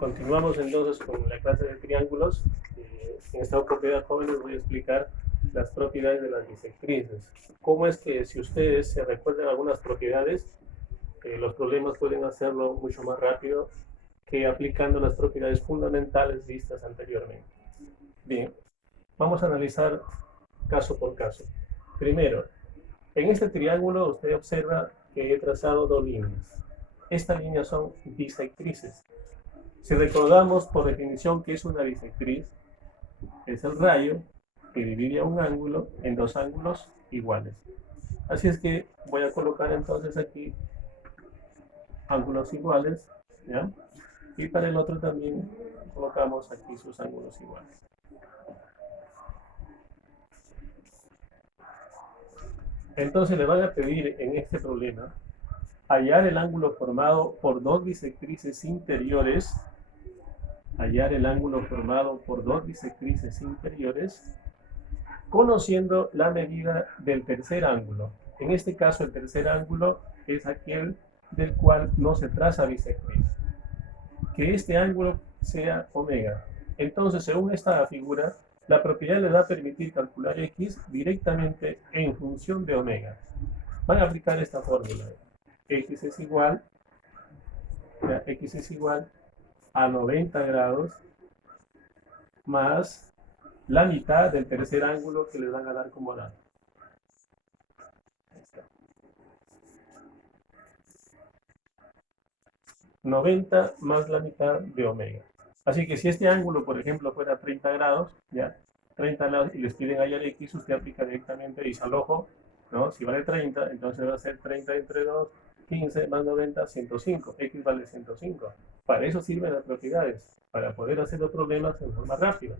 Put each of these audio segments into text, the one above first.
Continuamos entonces con la clase de triángulos. En esta oportunidad, jóvenes, voy a explicar las propiedades de las bisectrices. Cómo es que si ustedes se recuerdan algunas propiedades, los problemas pueden hacerlo mucho más rápido que aplicando las propiedades fundamentales vistas anteriormente. Bien, vamos a analizar caso por caso. Primero, en este triángulo usted observa que he trazado dos líneas. Estas líneas son bisectrices. Si recordamos por definición que es una bisectriz, es el rayo que divide un ángulo en dos ángulos iguales. Así es que voy a colocar entonces aquí ángulos iguales, ¿ya? Y para el otro también colocamos aquí sus ángulos iguales. Entonces le van a pedir en este problema hallar el ángulo formado por dos bisectrices interiores, conociendo la medida del tercer ángulo. En este caso, el tercer ángulo es aquel del cual no se traza bisectriz. Que este ángulo sea omega. Entonces, según esta figura, la propiedad le va a permitir calcular x directamente en función de omega. Van a aplicar esta fórmula. X es igual a 90 grados más la mitad del tercer ángulo que les van a dar como dato. 90 más la mitad de omega. Así que si este ángulo, por ejemplo, fuera 30 grados, ya, 30 grados, y les piden hallar x, usted aplica directamente y dice al ojo, ¿no? Si vale 30, entonces va a ser 30 entre 2, 15 más 90, 105. X vale 105. Para eso sirven las propiedades, para poder hacer los problemas en forma rápida.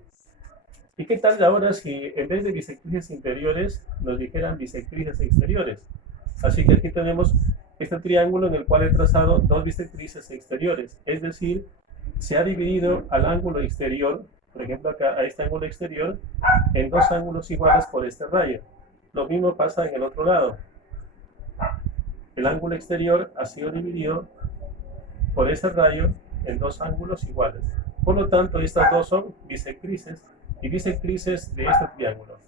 ¿Y qué tal ahora si en vez de bisectrices interiores nos dijeran bisectrices exteriores? Así que aquí tenemos este triángulo en el cual he trazado dos bisectrices exteriores, es decir, se ha dividido al ángulo exterior, por ejemplo acá a este ángulo exterior, en dos ángulos iguales por este rayo. Lo mismo pasa en el otro lado. El ángulo exterior ha sido dividido por este rayo en dos ángulos iguales. Por lo tanto, estas dos son bisectrices y bisectrices de este triángulo,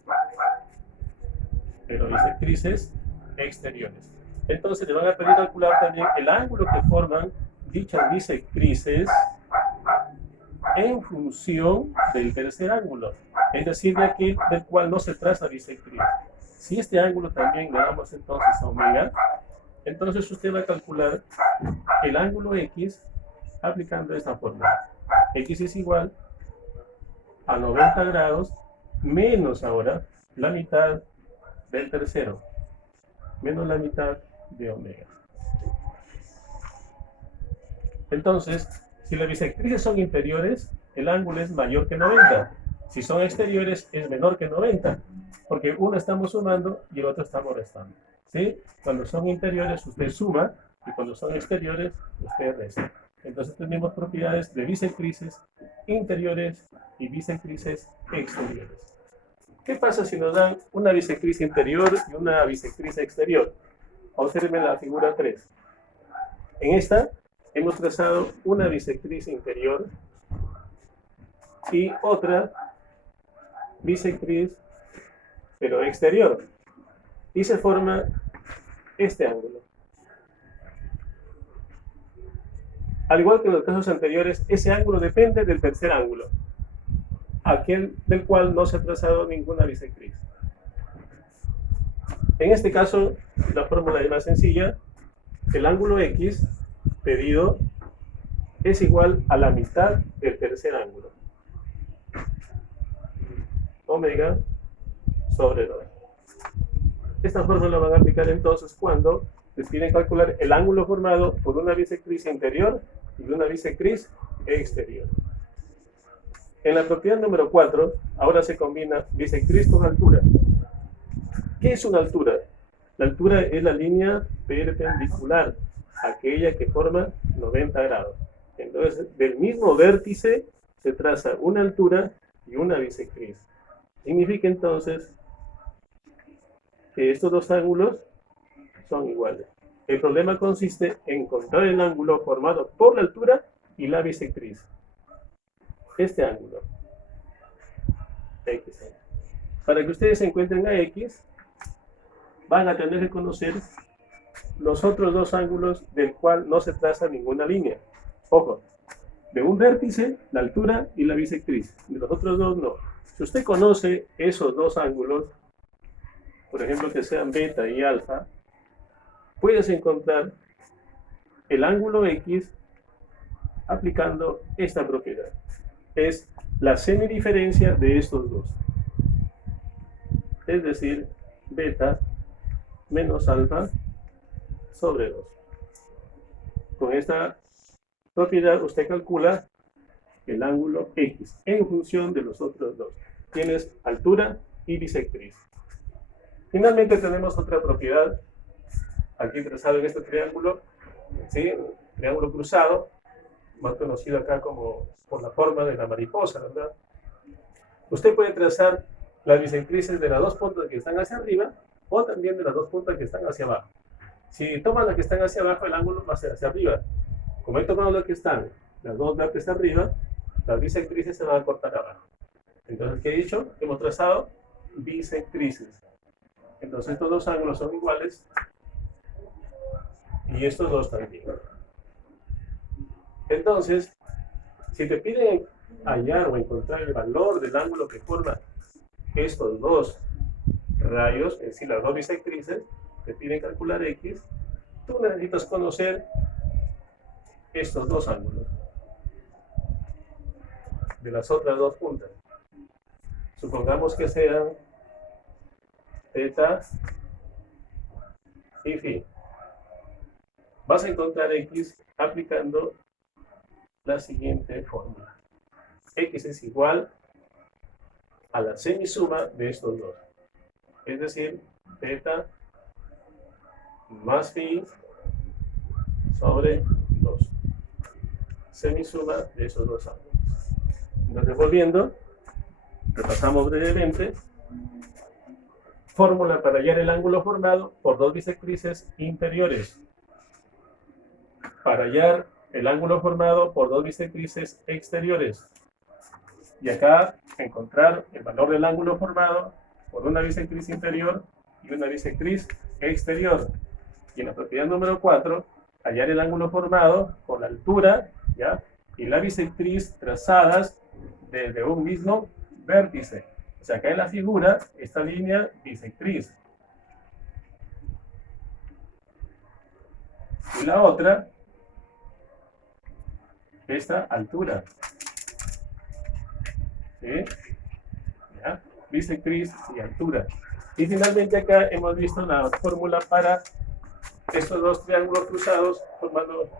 pero bisectrices exteriores. Entonces le van a pedir calcular también el ángulo que forman dichas bisectrices en función del tercer ángulo, es decir, de aquel del cual no se traza bisectriz. Si este ángulo también le damos entonces a omega, entonces usted va a calcular el ángulo x aplicando esta fórmula. X es igual a 90 grados menos ahora la mitad del tercero, menos la mitad de omega. Entonces, si las bisectrices son interiores, el ángulo es mayor que 90. Si son exteriores, es menor que 90, porque uno estamos sumando y el otro estamos restando. ¿Sí? Cuando son interiores, usted suma, y cuando son exteriores, usted resta. Entonces tenemos propiedades de bisectrices interiores y bisectrices exteriores. ¿Qué pasa si nos dan una bisectriz interior y una bisectriz exterior? Observen la figura 3. En esta hemos trazado una bisectriz interior y otra bisectriz, pero exterior. Y se forma este ángulo. Al igual que en los casos anteriores, ese ángulo depende del tercer ángulo, aquel del cual no se ha trazado ninguna bisectriz. En este caso, la fórmula es más sencilla. El ángulo x pedido es igual a la mitad del tercer ángulo. Omega sobre 2. Esta fórmula la van a aplicar entonces cuando les piden calcular el ángulo formado por una bisectriz interior y una bisectriz exterior. En la propiedad número 4, ahora se combina bisectriz con altura. ¿Qué es una altura? La altura es la línea perpendicular, aquella que forma 90 grados. Entonces, del mismo vértice se traza una altura y una bisectriz. Significa entonces que estos dos ángulos son iguales. El problema consiste en encontrar el ángulo formado por la altura y la bisectriz. este ángulo, X. Para que ustedes encuentren a X, van a tener que conocer los otros dos ángulos del cual no se traza ninguna línea. Ojo, de un vértice, la altura y la bisectriz. De los otros dos, no. Si usted conoce esos dos ángulos, por ejemplo, que sean beta y alfa, puedes encontrar el ángulo X aplicando esta propiedad. Es la semidiferencia de estos dos. Es decir, beta menos alfa sobre 2. Con esta propiedad usted calcula el ángulo X en función de los otros dos. Tienes altura y bisectriz. Finalmente tenemos otra propiedad, aquí trazado en este triángulo, ¿sí? Triángulo cruzado, más conocido acá como por la forma de la mariposa, ¿verdad? Usted puede trazar las bisectrices de las dos puntas que están hacia arriba o también de las dos puntas que están hacia abajo. Si toman las que están hacia abajo, el ángulo va a ser hacia arriba. Como he tomado las que están las dos vértices arriba, las bisectrices se van a cortar abajo. Entonces, ¿qué he dicho? Hemos trazado bisectrices. Entonces, estos dos ángulos son iguales y estos dos también. Entonces, si te piden hallar o encontrar el valor del ángulo que forma estos dos rayos, es decir, las dos bisectrices, te piden calcular X, tú necesitas conocer estos dos ángulos de las otras dos puntas. Supongamos que sean θ y φ. Vas a encontrar X aplicando la siguiente fórmula. X es igual a la semisuma de estos dos. Es decir, θ más φ sobre 2. Semisuma de esos dos ángulos. Entonces, volviendo, repasamos brevemente. Fórmula para hallar el ángulo formado por dos bisectrices interiores. Para hallar el ángulo formado por dos bisectrices exteriores. Y acá encontrar el valor del ángulo formado por una bisectriz interior y una bisectriz exterior. Y en la propiedad número 4, hallar el ángulo formado por la altura, ¿ya? Y la bisectriz trazadas desde un mismo vértice. O sea, acá en la figura, esta línea bisectriz. Y la otra, esta altura. ¿Sí? ¿Ya? Bisectriz y altura. Y finalmente acá hemos visto la fórmula para estos dos triángulos cruzados formando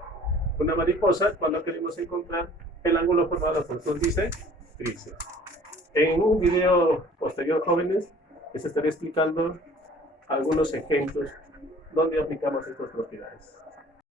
una mariposa cuando queremos encontrar el ángulo formado por dos bisectrices. En un video posterior, jóvenes, les estaré explicando algunos ejemplos donde aplicamos estas propiedades.